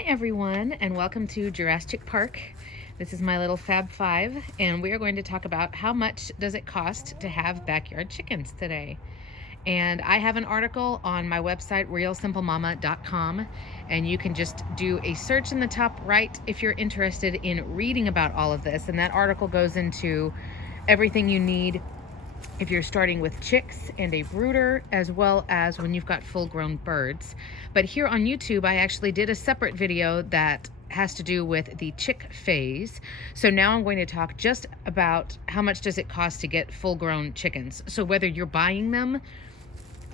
Hi everyone, and welcome to Jurassic Park. This is my little Fab Five, and we are going to talk about how much does it cost to have backyard chickens today. And I have an article on my website, realsimplemama.com, and you can just do a search in the top right if you're interested in reading about all of this. And that article goes into everything you need if you're starting with chicks and a brooder, as well as when you've got full-grown birds. But here on YouTube, I actually did a separate video that has to do with the chick phase. So now I'm going to talk just about how much does it cost to get full-grown chickens. So whether you're buying them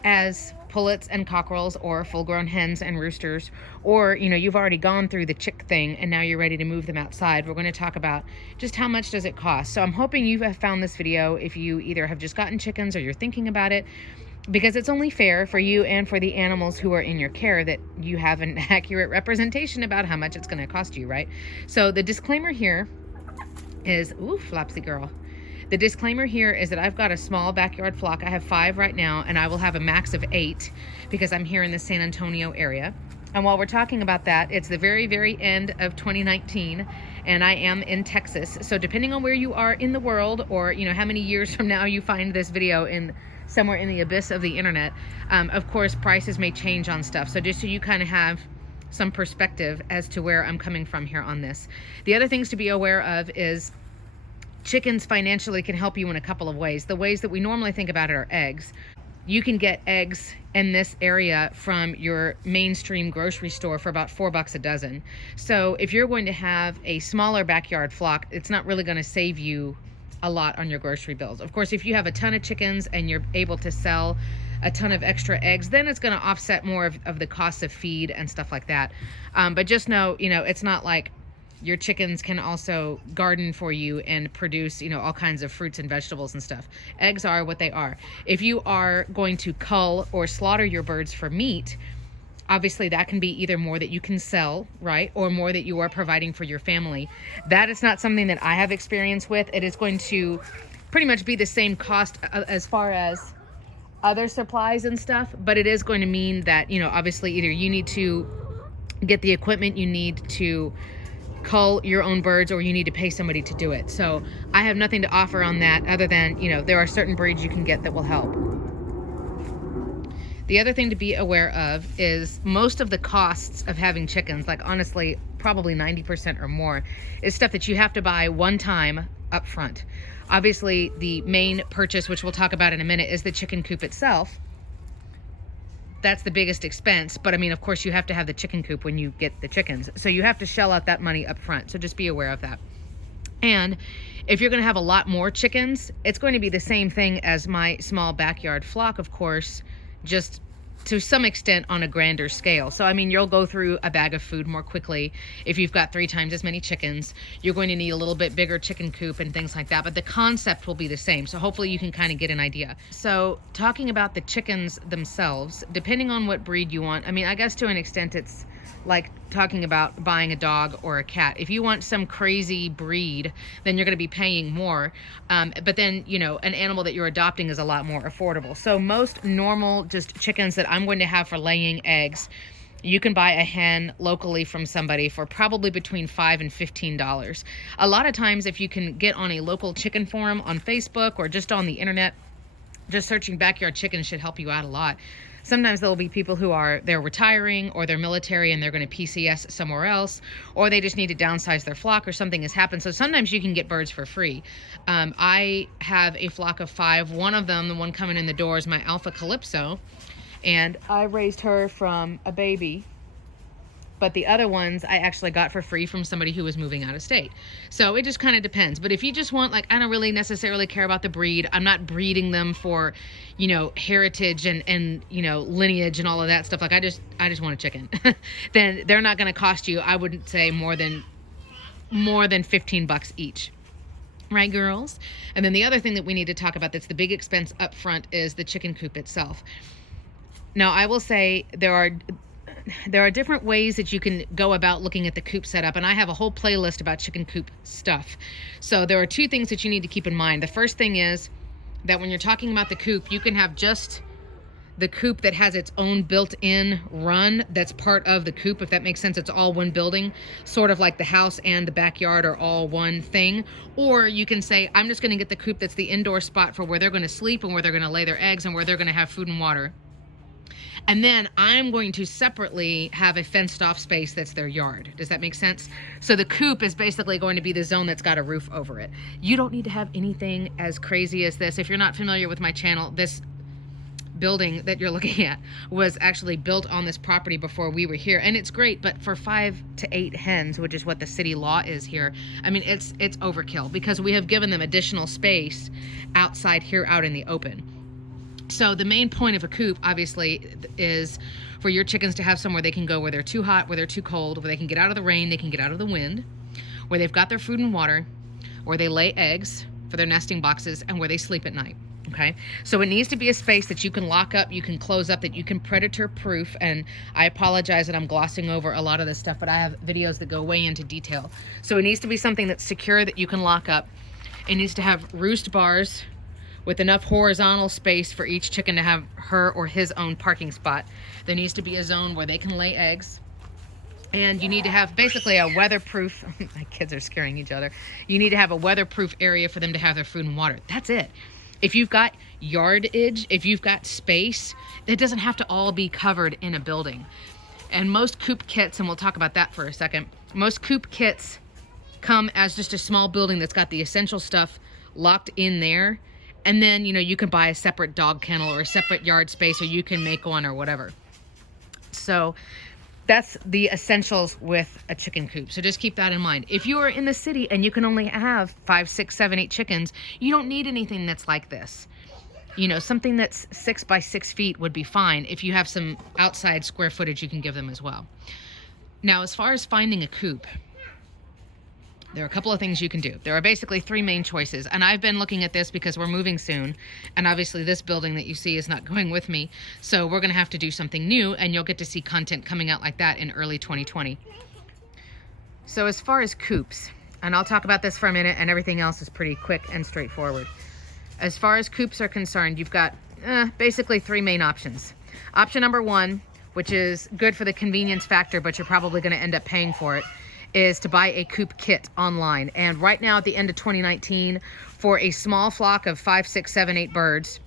as pullets and cockerels or full-grown hens and roosters, or you've already gone through the chick thing and now you're ready to move them outside, we're going to talk about just how much does it cost. So I'm hoping you have found this video if you either have just gotten chickens or you're thinking about it, because it's only fair for you and for the animals who are in your care that you have an accurate representation about how much it's going to cost you, right? So the disclaimer here is, ooh, Flopsy girl. The disclaimer here is that I've got a small backyard flock. I have 5 right now, and I will have a max of 8 because I'm here in the San Antonio area. And while we're talking about that, it's the very, very end of 2019, and I am in Texas. So depending on where you are in the world, or how many years from now you find this video in somewhere in the abyss of the internet, of course, prices may change on stuff. So just so you kind of have some perspective as to where I'm coming from here on this. The other things to be aware of is chickens financially can help you in a couple of ways. The ways that we normally think about it are eggs. You can get eggs in this area from your mainstream grocery store for about $4 a dozen. So if you're going to have a smaller backyard flock, it's not really going to save you a lot on your grocery bills. Of course, if you have a ton of chickens and you're able to sell a ton of extra eggs, then it's going to offset more of the cost of feed and stuff like that. But just know, it's not like your chickens can also garden for you and produce, all kinds of fruits and vegetables and stuff. Eggs are what they are. If you are going to cull or slaughter your birds for meat, obviously that can be either more that you can sell, right? Or more that you are providing for your family. That is not something that I have experience with. It is going to pretty much be the same cost as far as other supplies and stuff, but it is going to mean that, obviously either you need to get the equipment you need to cull your own birds, or you need to pay somebody to do it. So I have nothing to offer on that other than, there are certain breeds you can get that will help. The other thing to be aware of is most of the costs of having chickens, like honestly, probably 90% or more, is stuff that you have to buy one time up front. Obviously, the main purchase, which we'll talk about in a minute, is the chicken coop itself. That's the biggest expense, but I mean, of course, you have to have the chicken coop when you get the chickens. So you have to shell out that money up front. So just be aware of that. And if you're going to have a lot more chickens, it's going to be the same thing as my small backyard flock, of course, just to some extent on a grander scale. So, I mean, you'll go through a bag of food more quickly if you've got 3 times as many chickens. You're going to need a little bit bigger chicken coop and things like that, but the concept will be the same. So hopefully you can kind of get an idea. So talking about the chickens themselves, depending on what breed you want, I mean, I guess to an extent it's like talking about buying a dog or a cat. If you want some crazy breed, then you're going to be paying more. But then, an animal that you're adopting is a lot more affordable. So most normal just chickens that I'm going to have for laying eggs, you can buy a hen locally from somebody for probably between $5 and $15. A lot of times if you can get on a local chicken forum on Facebook or just on the internet, just searching backyard chickens should help you out a lot. Sometimes there'll be people who they're retiring or they're military and they're going to PCS somewhere else, or they just need to downsize their flock or something has happened. So sometimes you can get birds for free. I have a flock of 5. One of them, the one coming in the door, is my Alpha Calypso, and I raised her from a baby. But the other ones I actually got for free from somebody who was moving out of state. So it just kind of depends. But if you just want, like, I don't really necessarily care about the breed, I'm not breeding them for, heritage and lineage and all of that stuff. Like I just want a chicken. Then they're not going to cost you, I wouldn't say more than $15 each. Right, girls? And then the other thing that we need to talk about that's the big expense up front is the chicken coop itself. Now, I will say there are different ways that you can go about looking at the coop setup, and I have a whole playlist about chicken coop stuff. So there are 2 things that you need to keep in mind. The first thing is that when you're talking about the coop, you can have just the coop that has its own built-in run that's part of the coop, if that makes sense. It's all one building, sort of like the house and the backyard are all one thing. Or you can say, I'm just going to get the coop that's the indoor spot for where they're going to sleep and where they're going to lay their eggs and where they're going to have food and water. And then I'm going to separately have a fenced off space that's their yard. Does that make sense? So the coop is basically going to be the zone that's got a roof over it. You don't need to have anything as crazy as this. If you're not familiar with my channel, this building that you're looking at was actually built on this property before we were here, and it's great, but for 5 to 8 hens, which is what the city law is here, I mean, it's overkill, because we have given them additional space outside here out in the open. So the main point of a coop, obviously, is for your chickens to have somewhere they can go where they're too hot, where they're too cold, where they can get out of the rain, they can get out of the wind, where they've got their food and water, where they lay eggs for their nesting boxes, and where they sleep at night. Okay, so it needs to be a space that you can lock up, you can close up, that you can predator proof. And I apologize that I'm glossing over a lot of this stuff, but I have videos that go way into detail. So it needs to be something that's secure, that you can lock up. It needs to have roost bars with enough horizontal space for each chicken to have her or his own parking spot. There needs to be a zone where they can lay eggs. And you need to have basically a weatherproof, my kids are scaring each other. You need to have a weatherproof area for them to have their food and water. That's it. If you've got yardage, if you've got space, it doesn't have to all be covered in a building. And most coop kits, and we'll talk about that for a second, most coop kits come as just a small building that's got the essential stuff locked in there. And then, you know, you can buy a separate dog kennel or a separate yard space, or you can make one or whatever. So that's the essentials with a chicken coop. So just keep that in mind. If you are in the city and you can only have 5, 6, 7, 8 chickens, you don't need anything that's like this. You know, something that's 6 by 6 feet would be fine. If you have some outside square footage, you can give them as well. Now, as far as finding a coop, there are a couple of things you can do. There are basically 3 main choices, and I've been looking at this because we're moving soon, and obviously this building that you see is not going with me, so we're going to have to do something new, and you'll get to see content coming out like that in early 2020. So as far as coops, and I'll talk about this for a minute, and everything else is pretty quick and straightforward. As far as coops are concerned, you've got basically 3 main options. Option number 1, which is good for the convenience factor, but you're probably going to end up paying for it, is to buy a coop kit online. And right now at the end of 2019, for a small flock of 5, 6, 7, 8 birds,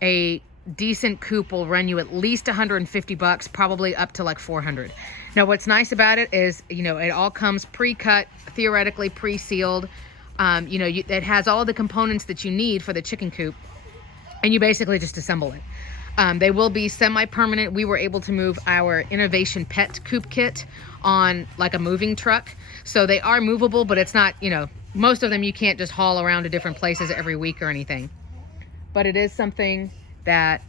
a decent coop will run you at least $150, probably up to like $400. Now what's nice about it is, you know, it all comes pre-cut, theoretically pre-sealed. You know, it has all the components that you need for the chicken coop, and you basically just assemble it. They will be semi-permanent. We were able to move our Innovation Pet Coop Kit on like a moving truck. So they are movable, but it's not, you know, most of them you can't just haul around to different places every week or anything. But it is something that,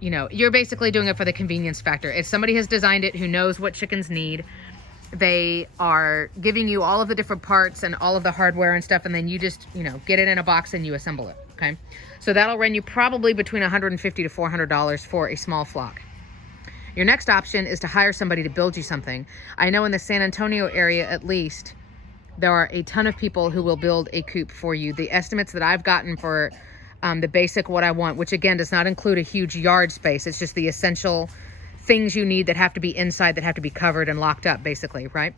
you know, you're basically doing it for the convenience factor. If somebody has designed it who knows what chickens need, they are giving you all of the different parts and all of the hardware and stuff, and then you just, you know, get it in a box and you assemble it. Okay, so that'll run you probably between $150 to $400 for a small flock. Your next option is to hire somebody to build you something. I know in the San Antonio area, at least, there are a ton of people who will build a coop for you. The estimates that I've gotten for the basic what I want, which again does not include a huge yard space, it's just the essential things you need that have to be inside, that have to be covered and locked up, basically, right?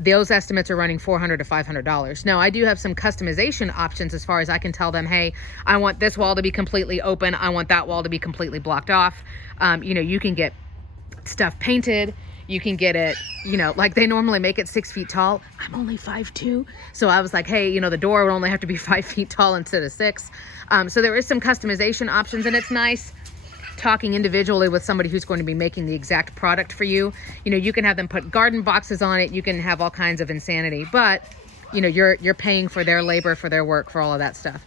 Those estimates are running $400 to $500. Now, I do have some customization options as far as I can tell them, hey, I want this wall to be completely open. I want that wall to be completely blocked off. You know, you can get stuff painted. You can get it, you know, like they normally make it 6 feet tall. I'm only 5'2". So I was like, hey, you know, the door would only have to be 5 feet tall instead of 6. So there is some customization options, and it's nice talking individually with somebody who's going to be making the exact product for you. You know, you can have them put garden boxes on it. You can have all kinds of insanity, but you know, you're paying for their labor, for their work, for all of that stuff.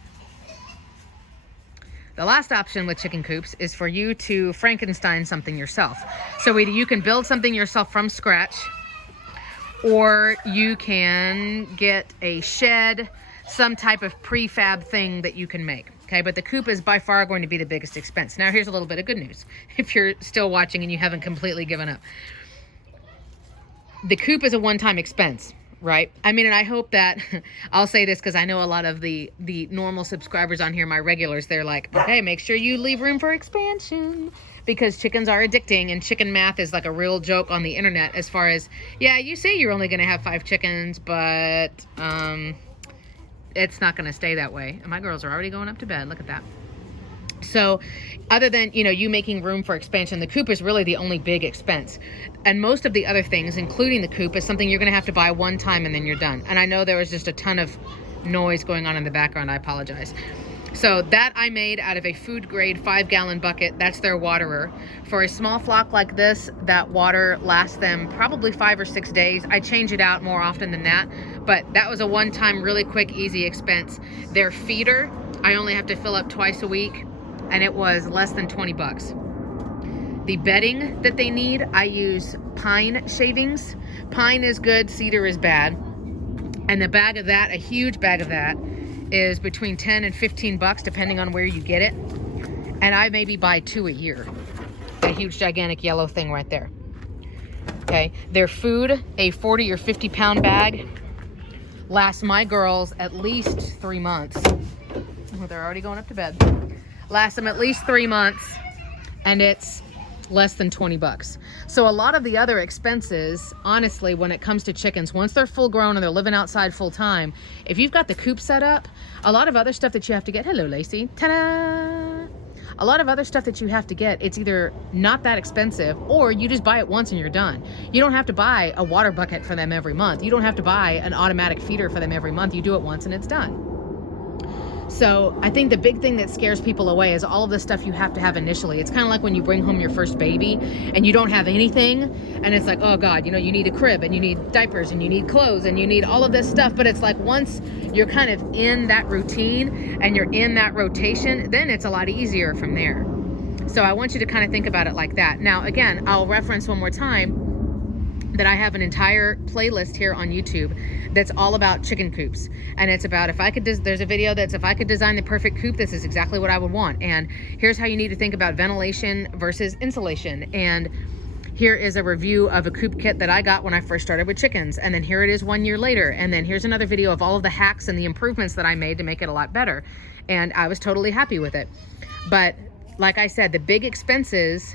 The last option with chicken coops is for you to Frankenstein something yourself. So either you can build something yourself from scratch, or you can get a shed, some type of prefab thing that you can make. Okay, but the coop is by far going to be the biggest expense. Now, here's a little bit of good news. If you're still watching and you haven't completely given up. The coop is a one-time expense. Right. I mean, and I hope that I'll say this because I know a lot of the normal subscribers on here, my regulars, they're like, okay, make sure you leave room for expansion because chickens are addicting, and chicken math is like a real joke on the internet as far as, yeah, you say you're only going to have 5 chickens, but it's not going to stay that way. And my girls are already going up to bed. Look at that. So other than, you making room for expansion, the coop is really the only big expense. And most of the other things, including the coop, is something you're going to have to buy one time and then you're done. And I know there was just a ton of noise going on in the background. I apologize. So that I made out of a food grade 5-gallon bucket. That's their waterer. For a small flock like this, that water lasts them probably 5 or 6 days. I change it out more often than that, but that was a one-time, really quick, easy expense. Their feeder, I only have to fill up twice a week, and it was less than 20 bucks. The bedding that they need, I use pine shavings. Pine is good, cedar is bad. And the bag of that, a huge bag of that, is between 10 and 15 bucks depending on where you get it. And I maybe buy 2 a year. A huge gigantic yellow thing right there. Okay, their food, a 40 or 50 pound bag, lasts my girls at least 3 months. Well, they're already going up to bed. Lasts them at least 3 months, and it's less than 20 bucks. So a lot of the other expenses, honestly, when it comes to chickens, once they're full grown and they're living outside full time, if you've got the coop set up, a lot of other stuff that you have to get, hello Lacey, ta-da! A lot of other stuff that you have to get, it's either not that expensive or you just buy it once and you're done. You don't have to buy a water bucket for them every month. You don't have to buy an automatic feeder for them every month. You do it once and it's done. So I think the big thing that scares people away is all of the stuff you have to have initially. It's kind of like when you bring home your first baby and you don't have anything, and it's like, oh God, you need a crib and you need diapers and you need clothes and you need all of this stuff. But it's like once you're kind of in that routine and you're in that rotation, then it's a lot easier from there. So I want you to kind of think about it like that. Now, again, I'll reference one more time that I have an entire playlist here on YouTube that's all about chicken coops. And it's about there's a video that's if I could design the perfect coop, this is exactly what I would want. And here's how you need to think about ventilation versus insulation. And here is a review of a coop kit that I got when I first started with chickens. And then here it is 1 year later. And then here's another video of all of the hacks and the improvements that I made to make it a lot better. And I was totally happy with it. But like I said, the big expenses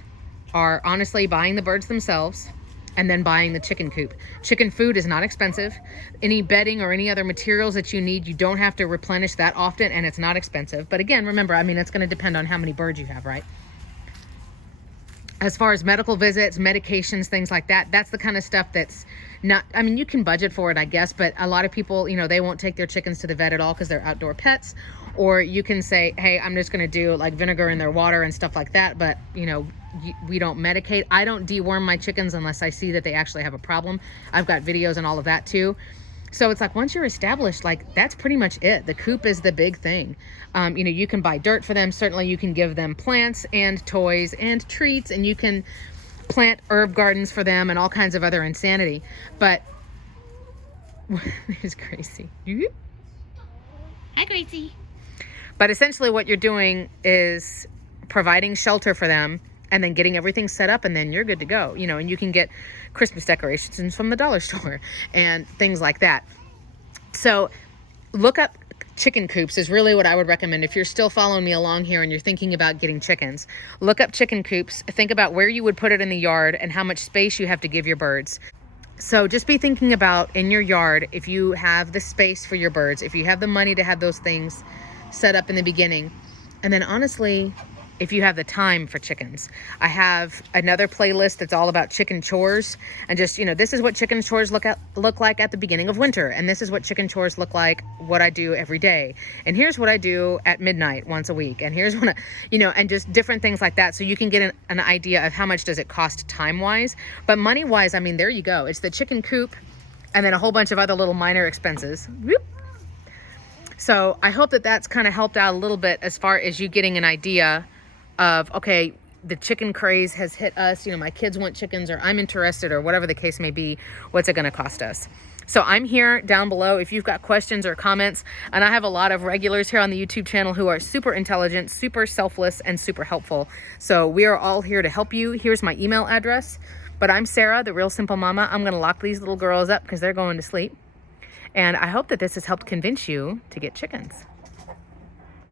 are honestly buying the birds themselves, and then buying the chicken coop. Chicken food is not expensive. Any bedding or any other materials that you need, you don't have to replenish that often, and it's not expensive. But again, remember, it's going to depend on how many birds you have, right? As far as medical visits, medications, things like that, that's the kind of stuff that's not, you can budget for it, I guess, but a lot of people, they won't take their chickens to the vet at all because they're outdoor pets. Or you can say, hey, I'm just going to do like vinegar in their water and stuff like that. But, we don't medicate. I don't deworm my chickens unless I see that they actually have a problem. I've got videos and all of that too. So it's like once you're established, like that's pretty much it. The coop is the big thing. You can buy dirt for them. Certainly you can give them plants and toys and treats, and you can plant herb gardens for them and all kinds of other insanity. But it's Gracie. Hi, Gracie. But essentially what you're doing is providing shelter for them and then getting everything set up, and then you're good to go. And you can get Christmas decorations from the dollar store and things like that. So look up chicken coops is really what I would recommend. If you're still following me along here and you're thinking about getting chickens, look up chicken coops. Think about where you would put it in the yard and how much space you have to give your birds. So just be thinking about in your yard, if you have the space for your birds, if you have the money to have those things set up in the beginning. And then honestly, if you have the time for chickens. I have another playlist that's all about chicken chores, and just, this is what chicken chores look like at the beginning of winter, and this is what chicken chores look like, what I do every day, and here's what I do at midnight once a week, and here's what and just different things like that, so you can get an idea of how much does it cost time-wise. But money-wise, there you go. It's the chicken coop and then a whole bunch of other little minor expenses. Whoop. So I hope that that's kind of helped out a little bit as far as you getting an idea of, okay, the chicken craze has hit us, my kids want chickens, or I'm interested, or whatever the case may be, what's it going to cost us? So I'm here down below if you've got questions or comments, and I have a lot of regulars here on the YouTube channel who are super intelligent, super selfless, and super helpful. So we are all here to help you. Here's my email address. But I'm Sarah, the Real Simple Mama. I'm going to lock these little girls up because they're going to sleep. And I hope that this has helped convince you to get chickens.